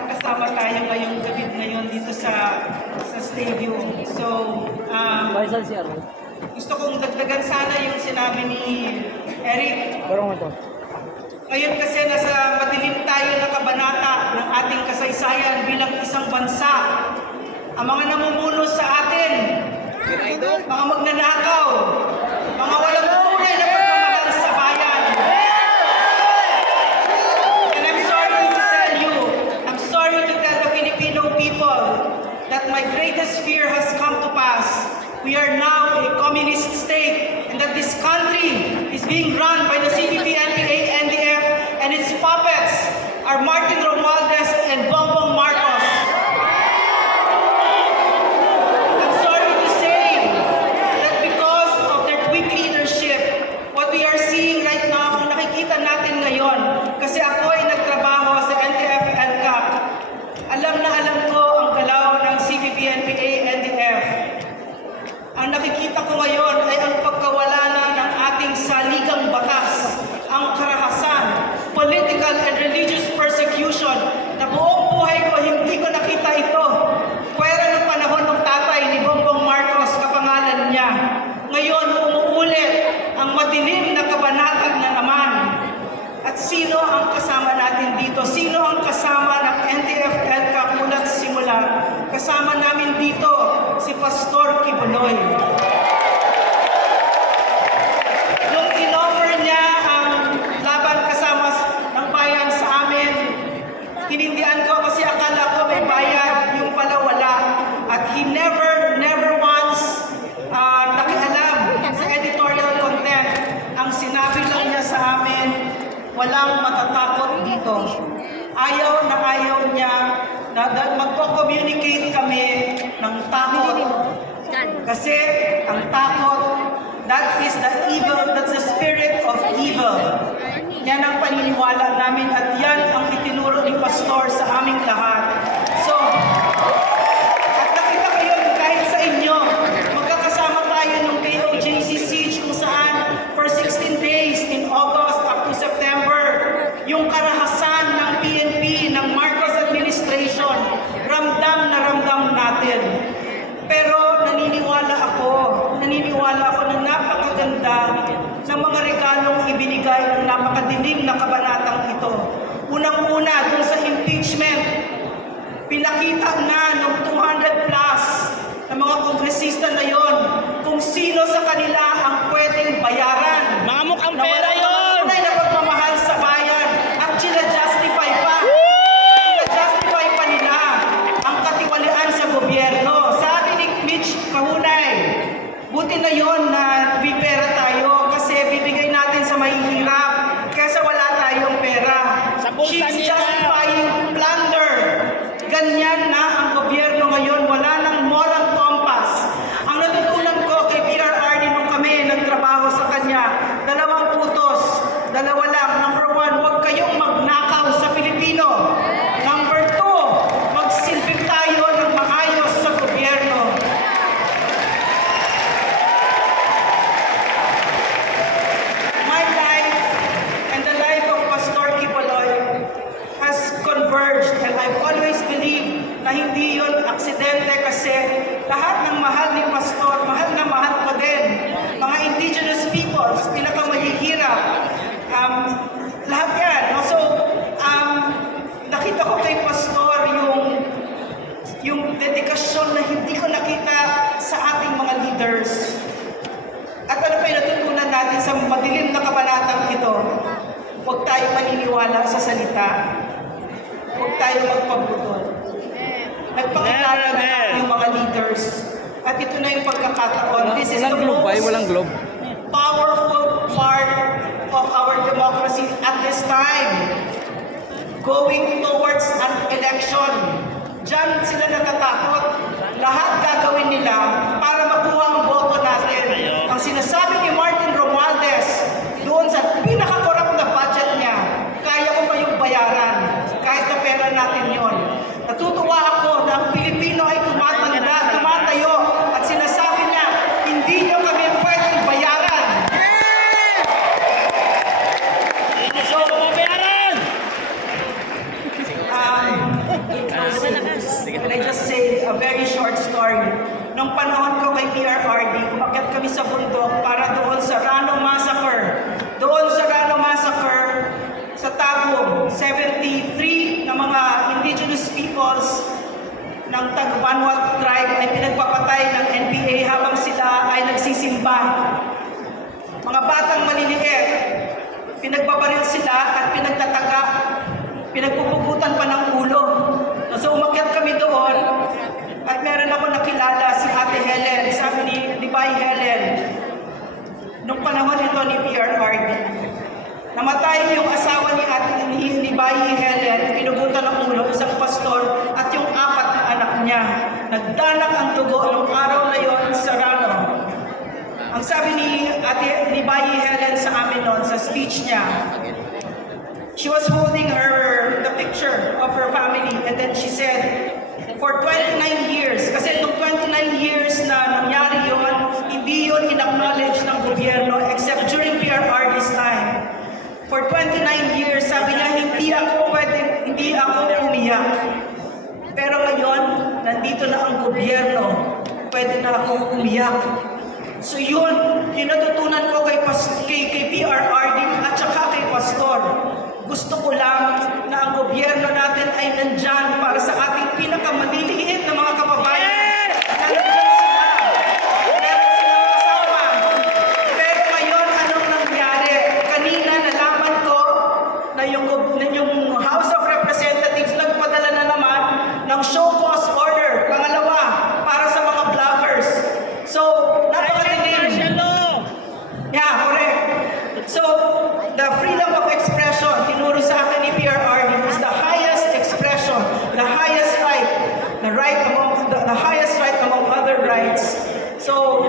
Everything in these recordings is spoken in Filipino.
nagkakasama tayo ngayong gabi ngayon dito sa stadium. So, gusto kong dagdagan sana yung sinabi ni Eric. Ngayon kasi nasa madilim tayo na kabanata ng ating kasaysayan bilang isang bansa. Ang mga namumuno sa atin, mga magnanakaw, mga walang tunay na pagmamahal sa bayan. And I'm sorry to tell the Filipino people that my greatest fear has come to pass. We are now a communist state and that this country is being run by the CPP, NPA, NDF, and its puppets are Martin Romualdez and Bongbong Marcos. I'm sorry to say that because of their weak leadership, what we are seeing right now, ang nakikita natin ngayon, kasi ako ay nagtrabaho sa NTF NCAP, alam na alam ko ang galaw ng CPP, NPA, NDF. Ang nakikita ko ngayon ay ang pagkawala na ng ating saligang batas, ang karahasan, political and religious persecution na buong buhay ko hindi ko nakita ito. Pwera ng panahon ng tatay ni Bongbong Marcos, kapangalan niya. Ngayon, umuulit ang madilim na kabanatag na naman. At sino ang kasama natin dito? Sino ang kasama ng NTF-EDCA mula't simula? Kasama namin dito si Pastor Kibuloy. Nung in-offer niya ang laban kasama ng bayan sa amin, hinindihan ko kasi akala ko may bayad, yung pala wala. At he never once nakialam sa editorial content. Ang sinabi lang niya sa amin, walang matatakot dito. Ayaw na ayaw niya na magpo-communicate kami ng takot. Kasi ang takot, that is the evil, that's the spirit of evil. Yan ang paniniwala namin at yan ang itinuro ni Pastor sa aming lahat. So, at nakita ko yun kahit sa inyo, magkakasama tayo ng KOJC siege kung saan for 16 days in August up to September, yung karahasan ng PNP, ng Marcos administration, ramdam na ramdam natin. Pero naniniwala ako na napakaganda ng mga regalong ibinigay ng napakadilim na kabanatang ito. Unang-una, dun sa impeachment, pinakita na ng 200 plus na mga kongresista na yon kung sino sa kanila ang pwedeng bayaran. Mga mukhang pera yun! Tunay na pagmamahal sa bayan at sila-justify pa nila ang katiwalian sa gobyerno. Sabi ni Mitch Kahunay, buti na yon na may pera tayo kasi bibigay natin sa mahihirap kaysa wala tayong pera. She's justifying plunder. Ganyan na ang gobyerno ngayon, wala nang moral compass. Ang natutunan ko kay PRRD nung kami nagtrabaho sa kanya, dalawang putos, dalawa lang. Number 1, huwag kayong magnakaw sa Pilipino. Number 2, magsilbing tayo ng maayos sa gobyerno. My life and the life of Pastor Kibuloy has converged and I've always believed na hindi yun aksidente kasi lahat ng mahal ni Pastor, mahal na mahal ko din. Mga indigenous peoples, pinakamahihirap, lahat yan. So, nakita ko kay Pastor yung dedikasyon na hindi ko nakita sa ating mga leaders. At ano pa yung natutunan natin sa madilim na kabanatang ito? Huwag tayo maniniwala sa salita. Huwag tayo magpabutol. Nagpakilala na yung mga leaders. At ito na yung pagkakataon. This is the most powerful part of our democracy at this time. Going towards an election. Diyan sila natatakot. Lahat gagawin nila para makuha ang boto natin. Ang sinasabi ni Martin Romualdez doon sa pinaka-corrupt na budget niya, kaya ko pa yung bayaran. Kahit na pera natin yon. Natutuwa ako na ang Pilipino ay tumatayo at sinasabi niya, hindi nyo kami pwedeng bayaran. So, Nung panahon ko kay PRRD, umakyat kami sa bundok para doon sa Rano Massacre. Doon sa Rano Massacre, sa Tagum, 73 na mga indigenous peoples ng Tagbanwat tribe ay pinagpapatay ng NPA habang sila ay nagsisimba. Mga batang maliliit, pinagbabaril sila at pinagtataga, pinagpupugutan pa ng ulo. So umakyat kami doon at meron ako nakilala si Ate Helen, sabi ni Bay Helen, nung panahon ito ni PRRD. Namatay yung asawa ni Bay Helen, pinugutan ng ulo, isang pastor at yung 4 na anak niya. Nagdanak ang dugo nung araw na yon sa Rano. Ang sabi ni Bay Helen sa amin noon, sa speech niya, she was holding the picture of her family, and then she said, for 29 years, kasi nung 29 years na nangyari yon, hindi yun in-acknowledge ng gobyerno except during PRRD's time. For 29 years, sabi niya, hindi ako umiyak. Pero ngayon, nandito na ang gobyerno, pwede na akong umiyak. So yun, natutunan ko kay PRRD at saka kay Pastor. Gusto ko lang na ang gobyerno natin ay nandyan para sa ating pinakamaliliit na mga kababayan. Nandyan sila. Meron silang kasama. Pero ngayon, anong nangyari? Kanina nalaman ko na yung House of Representatives nagpadala na naman ng show cause order, pangalawa, para sa mga bloggers. So, napakadilim. Yeah, correct. So, the freedom of expression, tinuro sa akin ni PRRD, is the highest expression, the highest right, the highest right among other rights. So,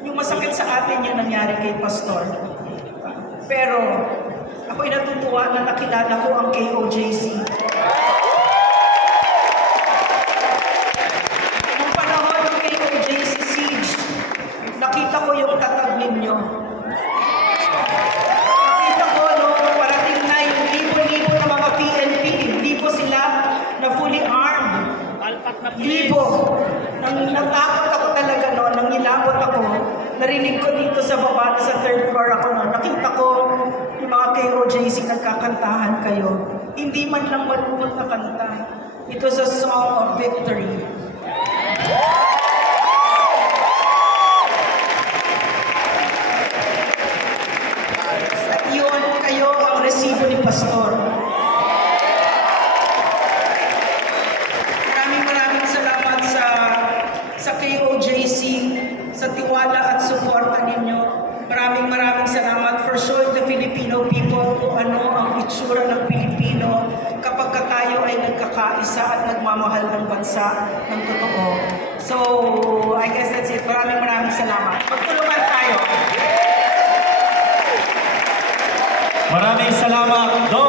yung masakit sa atin yung nangyari kay Pastor. Pero, ako'y natutuwa na nakilala ko ang KOJC. Nung panahon ng KOJC siege, nakita ko yung tatag ninyo. Nakita ko nung parating na yung libo-libo ng mga PNP, hindi po sila na fully armed. Libo. Natakot ako talaga noon, nangilabot ako. Narinig ko dito sa baba, sa 3rd floor ako noon. Nakita ko yung mga KOJC nagkakantahan kayo. Hindi man lang malungkot na kanta. It was a song of victory. At yun, kayo ang resibo ni Pastor. Maraming salamat sa KOJC, sa tiwala at suporta ninyo. Maraming salamat for showing the Filipino people kung ano ang itsura ng Pilipino kapag tayo ay nagkakaisa at nagmamahal ng bansa ng totoo. So, I guess that's it. Maraming salamat. Magtulungan tayo. Maraming salamat, Dong.